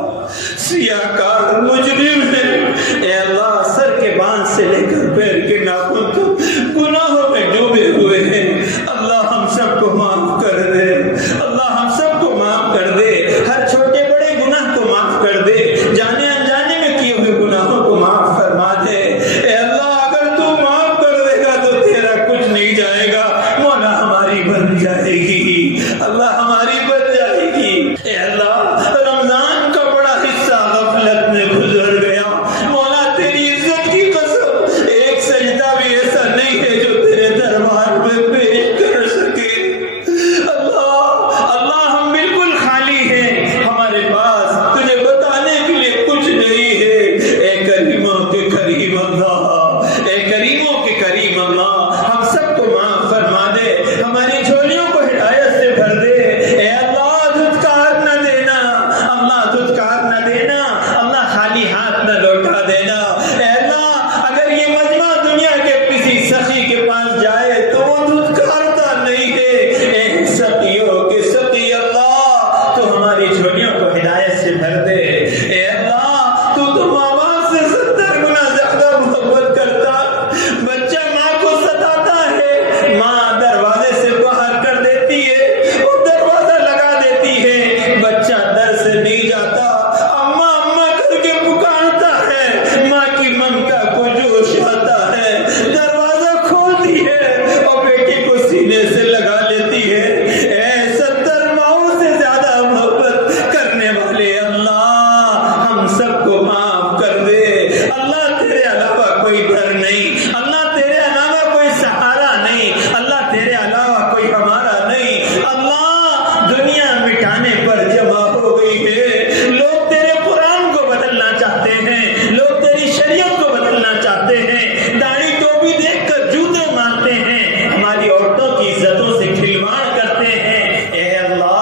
سیاہ زناکار مجرم ہیں، اے اللہ سر کے بال سے لے کر پیر کے ناخن تک گناہوں میں ڈوبے ہوئے ہیں، اللہ ہم سب کو معاف کر دے، اللہ ہم سب کو معاف کر دے، ہر چھوٹے بڑے گناہ کو معاف کر دے، جانے انجانے میں کیے ہوئے گناہوں کو معاف فرما دے، اے اللہ اگر تو معاف کر دے گا تو تیرا کچھ نہیں جائے گا، مولا ہماری بن جائے گی، اللہ ہماری بن جائے گی، اے اللہ رمضان کا بڑا حصہ غفلت میں گزر گیا، مولا تیری عزت کی قسم ایک سجدہ بھی ایسا نہیں ہے جو تیرے دربار میں پیش کر سکے، اللہ ہم بالکل خالی ہیں، ہمارے پاس تجھے بتانے کے لیے کچھ نہیں ہے، اے کریموں کے کریم اللہ، اے کریموں کے کریم اللہ، ہم سب کو معاف فرما دے، ہماری جھولیوں کو ہدایت سے بھر دے، اے اللہ دھتکار نہ دینا، اللہ دھتکار نہ دینا، اللہ خالی ہاتھ نہ لوٹا دینا، اے اللہ اگر یہ مجمع دنیا کے کسی سخی کے پاس جائے تو وہ دھتکارتا نہیں ہے، اے سخیوں کے سخی اللہ تو ہماری جھولیوں کو ہدایت سے بھر دے، اے اللہ تو ماں باپ سے 70 گنا زیادہ محبت کرتا، بچہ ماں کو ستاتا ہے، ماں دروازے سے باہر کر دیتی ہے، وہ دروازہ لگا دیتی ہے، بچہ در سے نہیں جاتا، اماں اماں کر کے پکارتا ہے، ماں کی ممتا کو جوش آتا ہے، دروازہ کھولتی ہے اور بیٹی کو سینے سے لگا لیتی ہے، اے 70 ماؤں سے زیادہ محبت کرنے والے اللہ ہم سب کو معاف کر دے، اللہ تیرے علاوہ کوئی گھر نہیں، اللہ تیرے علاوہ کوئی سہارا نہیں، اللہ تیرے علاوہ کوئی ہمارا نہیں، اللہ دنیا مٹانے پر جمع ہو گئی ہے، لوگ تیرے قرآن کو بدلنا چاہتے ہیں، لوگ تیری شریعت کو بدلنا چاہتے ہیں، داڑھی ٹوپی دیکھ کر جوتے مارتے ہیں، ہماری عورتوں کی عزتوں سے کھلواڑ کرتے ہیں، اے اللہ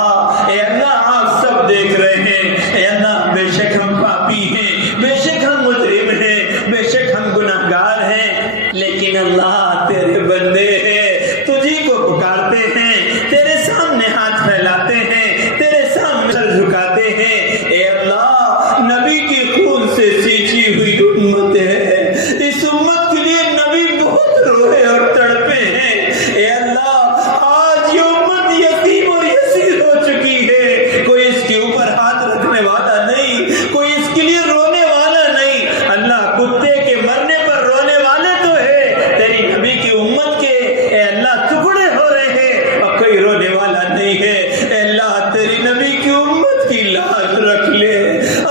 آپ سب دیکھ رہے ہیں، اے اللہ بے شک ہم پاپی ہیں، بے شک ہم مجرم ہیں، بے شک ہم گناہگار ہیں، لیکن اللہ تیرے بندے ہیں، تجھی کو پکارتے ہیں، تیرے سامنے ہاتھ پھیلاتے ہیں، تیرے سامنے سر جھکاتے ہیں، اے اللہ نبی کے خون سے سینچی ہوئی امت ہے، اس امت کے لیے نبی بہت روئے اور تڑپے ہیں، اے اللہ آج یہ امت یتیم اور یسیر ہو چکی ہے، کوئی اس کے اوپر ہاتھ رکھنے والا نہیں، کوئی اس کے لیے رونے والا نہیں، اللہ کتے کے مرنے پر رونے والے تو ہے، تیری نبی کی امت کے اے اللہ ٹکڑے ہو رہے ہیں اور کوئی رونے والا نہیں ہے، اے اللہ تیری نبی کی امت کی لاج رکھ لے،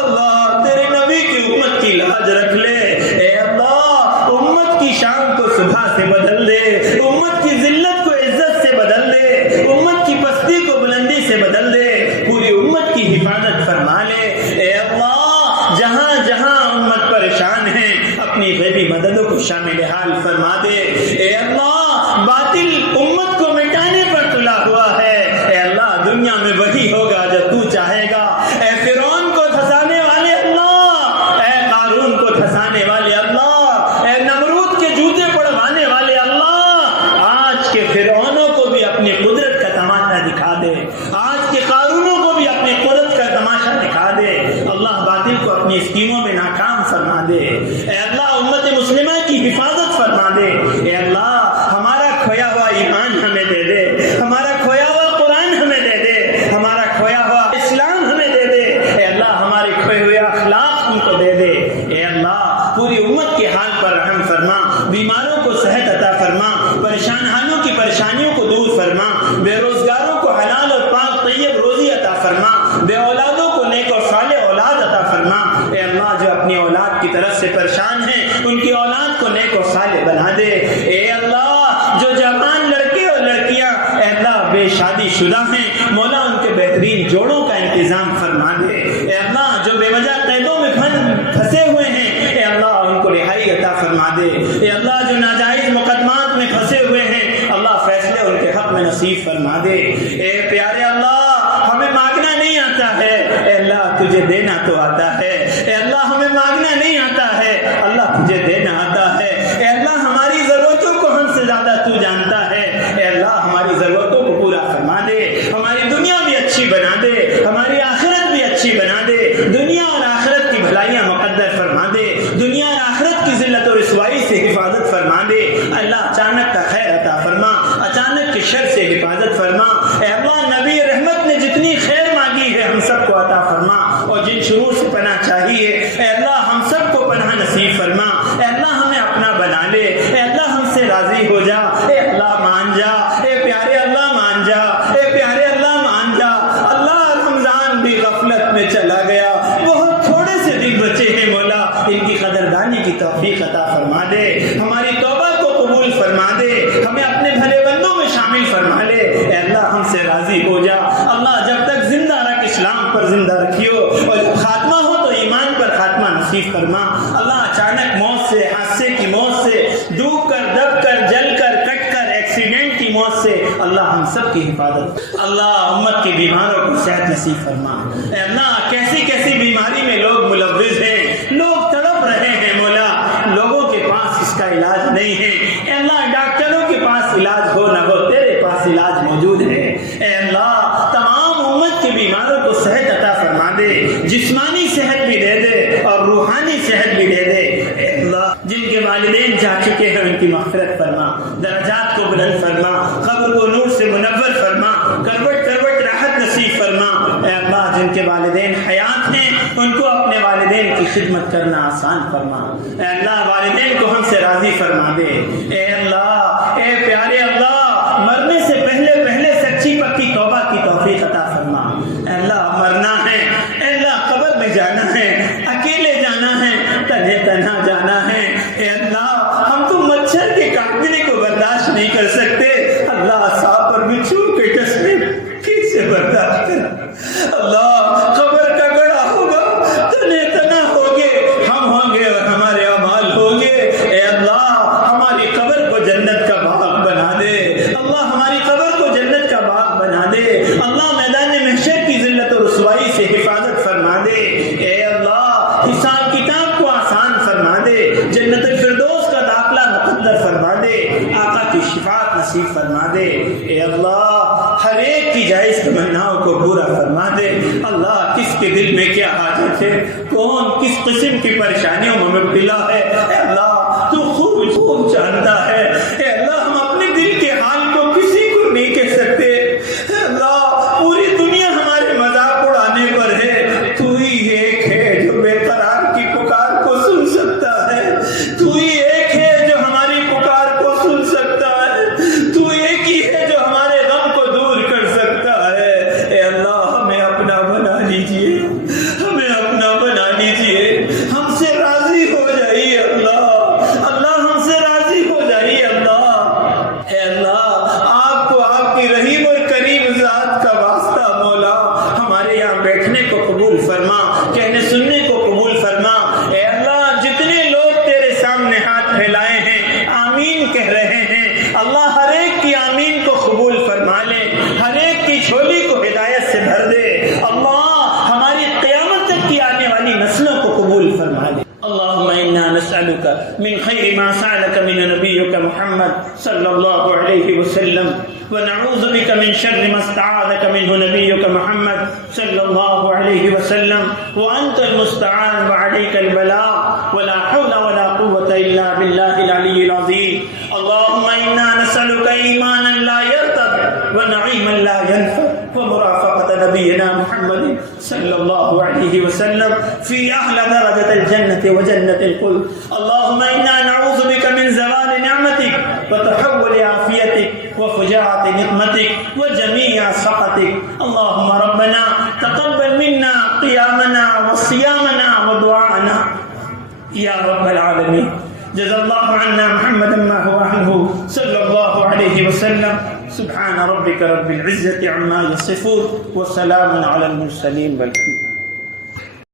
اللہ تیری نبی کی امت کی لاج رکھ لے، اے اللہ امت کی شام کو صبح سے بدل دے، امت کی ذلت کو عزت سے بدل دے، امت کی پستی کو بلندی سے بدل دے، پوری امت کی حفاظت فرما لے، اے اللہ جہاں جہاں امت پریشان ہے اپنی غیبی مددوں کو شامل حال فرما دے، اے اللہ باطل امت کو مٹانے پر تلا ہوا ہے، اے اللہ دنیا میں وہی ہوگا جو تو چاہے گا، اے فرعون کو دھسانے والے اللہ، اے قارون کو دھسانے والے اللہ، اے نمرود کے جوتے پڑوانے والے اللہ، آج کے فرعونوں کو بھی اپنی قدرت کا تماشا دکھا دے، آج کے قارونوں کو بھی اپنی قدرت کا تماشا دکھا دے، اللہ باطل کو اپنی اسکیموں میں ناکام فرما دے، اے اللہ امت مسلمہ کی حفاظت فرما دے، اے اللہ ہمارا کھویا ہوا ایمان ہمیں دے دے، ہمارا کھویا ہوا قرآن ہمیں دے دے، ہمارا کھویا ہوا اسلام ہمیں دے دے، اے اللہ ہمارے کھوئے ہوئے اخلاق ہم کو دے دے، اے اللہ پوری امت کے حال پر رحم فرما، بیماروں کو صحت عطا فرما، پریشان حالوں کی پریشانیوں کو دور فرما، بے روزگاروں کو حلال اور پاک طیب روزی عطا فرما، بے اولادوں کو نیک اور صالح اولاد عطا فرما، اے اللہ جو اپنی اولاد کی طرف سے پریشان ہیں ان کی اولاد کو نیک اور صالح بنا دے، اے اللہ جو جوان لڑکے اور لڑکیاں اے اللہ بے شادی شدہ ہیں مولا ان کے بہترین جوڑوں کا انتظام فرما دے، اے اللہ جو بے وجہ قیدوں میں پھنسے ہوئے ہیں اے اللہ ان کو رہائی عطا فرما دے، اے اللہ جو ناجائز مقدمات میں پھنسے ہوئے ہیں اللہ فیصلے ان کے حق میں نصیب فرما دے، اے پیارے اللہ ہمیں مانگنا نہیں آتا ہے، اے اللہ تجھے دینا تو آتا ہے، اے اللہ ہمیں مانگنا نہیں آتا ہے، اللہ تجھے دینا آتا ہے، اے اللہ ہماری ضرورتوں کو ہم سے زیادہ تو جانتا ہے، اے اللہ ہماری ضرورتوں کو پورا فرما دے، ہماری دنیا بھی اچھی بنا دے، ہماری آخرت بھی اچھی بنا دے، دنیا اور آخرت کی بھلائی بیماریاں مقدر فرما دے، دنیا اور آخرت کی ذلت و رسوائی سے حفاظت فرما دے۔ اللہ اچانک کا خیر عطا فرما، اچانک کے شر سے حفاظت فرما۔ اے اللہ نبی رحمت نے جتنی خیر مانگی ہے ہم سب کو عطا فرما، اور جن شرور سے پناہ چاہیے اے اللہ ہم سب کو پناہ نصیب فرما۔ اے اللہ ہمیں اپنا بنا لے، اے اللہ ہم سے راضی ہو جا، اے اللہ مان جا، اے پیارے اللہ مان جا، اے پیارے اللہ مان جا۔ اللہ رمضان بھی غفلت میں چلا گیا، بہت تھوڑے سے دن بچے ہیں مولا، ان کی قدردانی کی توفیق عطا فرما دے، ہماری توبہ کو قبول فرما دے، ہمیں اپنے بھلے بندوں میں شامل فرما لے۔ اے اللہ ہم سے راضی ہو جا۔ اللہ جب تک زندہ رکھ اسلام پر زندہ رکھیو، اور جب خاتمہ ہو تو ایمان پر خاتمہ نصیب فرما۔ اللہ اچانک موت سے، حادثے کی موت سے، ڈوب کر، دب کر، جل کر، کٹ کر، ایکسیڈنٹ کی موت سے اللہ ہم سب کی حفاظت۔ اللہ امت کے بیماروں کو صحت نصیب فرما۔ اے اللہ کیسی کیسی بیماری میں لوگ ملوث ہیں، لوگ تڑپ رہے ہیں مولا، لوگوں کے پاس اس کا علاج نہیں ہے۔ اے اللہ ڈاکٹروں کے پاس علاج ہو نہ ہو، تیرے پاس علاج موجود ہے۔ اے اللہ تمام امت کے بیماروں کو صحت عطا فرما دے، جسمانی صحت بھی دے دے اور روحانی صحت بھی دے دے۔ اے اللہ جن کے والدین جا چکے ہیں ان کی مغفرت فرما، درجات کو بلند فرما، قبر کو نور سے منور فرما، کروٹ کروٹ راحت نصیب فرما۔ اے اللہ جن کے والدین حیات ہیں ان کو اپنے والدین کی خدمت کرنا آسان فرما۔ اے اللہ والدین کو ہم سے راضی فرما دے۔ اے اللہ اے پیارے اللہ مرنے سے پہلے پہلے سچی پکی توبہ کی توفیق عطا فرما۔ اے اللہ مرنا ہے، اے اللہ قبر میں جانا ہے، اکیلے جانا ہے، تنہے تنہا جانا ہے۔ اے اللہ ہم تو مچھر کے کاٹنے کو برداشت نہیں کر سکتے، اللہ سانپ اور بچھو کے ڈسنے کیسے برداشت کریں۔ اللہ قبر کا گڑھا ہوگا، تنہے تنہا ہوگے ہم ہوں گے اور ہمارے اعمال ہوں گے۔ اے اللہ ہماری قبر کو جنت کا باغ بنا دے، اللہ ہماری قبر کو جنت کا باغ بنا دے۔ اللہ میدان محشر کی ذلت و رسوائی سے حفاظت فرما دے۔ اے اللہ حساب کتاب کو آسان فرما دے، جنت الفردوس کا داخلہ مقدر فرما دے، آقا کی شفاعت نصیب فرما دے۔ اے اللہ ہر ایک کی جائز تمناؤں کو پورا فرما دے۔ اللہ کس کے دل میں کیا حاجت ہے، کون کس قسم کی پریشانیوں میں مبتلا ہے، اے اللہ تو خوب جانتا ہے۔ اے اللہ ہم اپنے دل کے حال کو کسی کو نہیں کہہ سکتے۔ اے اللہ پوری دنیا ہمارے مذاق اڑانے پر ہے، تو ہی ایک ہے جو بے قرار کی پکار کو سن سکتا ہے، تو ہی ایک ہے جو ہماری پکار کو سن سکتا ہے، تو ایک ہی ہے جو ہمارے غم کو دور کر سکتا ہے۔ اے اللہ ہمیں اپنا بنا لیجئے، ہمیں اپنا بنا لیجئے، ہم سے راضی ہو جائیے اللہ، اللہ ہم سے راضی ہو جائیے اللہ۔ اے اللہ آپ کو آپ کی رحیم اور کریم ذات کا واسطہ مولا ہمارے یہاں بیٹھنے کو قبول فرما، کہنے سننے کو قبول فرما۔ اے اللہ جتنے لوگ تیرے سامنے ہاتھ پھیلائے ہیں آمین کہہ رہے ہیں، اللہ ہر ایک کی آمین کو قبول فرما لے، ہر ایک کی جھولی کو ہدایت سے بھر دے۔ اللہ ہماری قیامت تک کی آنے والی نسلوں کو قبول فرما لے۔ اللهم إنا نسألك من خير ما سألك من نبيك محمد صلى الله عليه وسلم، ونعوذ بك من شر ما استعاذك منه نبيك محمد صلى الله عليه وسلم، وأنت المستعان وعليك البلاغ، ولا حول ولا قوة إلا بالله العلي العظيم۔ اللهم إنا نسألك إيمانا لا يرتد ونعيما لا ينفد، ومرافقة نبينا محمد صلى الله عليه وسلم في أعلى درجة الجنة وجنة الخلد۔ اللهم إنا نعوذ بك من زوال نعمتك وتحول عافيتك وفجاءة نقمتك وجميع سخطك۔ اللهم ربنا تقبل منا قيامنا وصيامنا ودعاءنا يا رب العالمين۔ جزا الله عنا محمدا ما هو عنه صلى الله عليه وسلم۔ سبحان ربك رب العزة عما يصفون، وسلام على المرسلين والحمد لله۔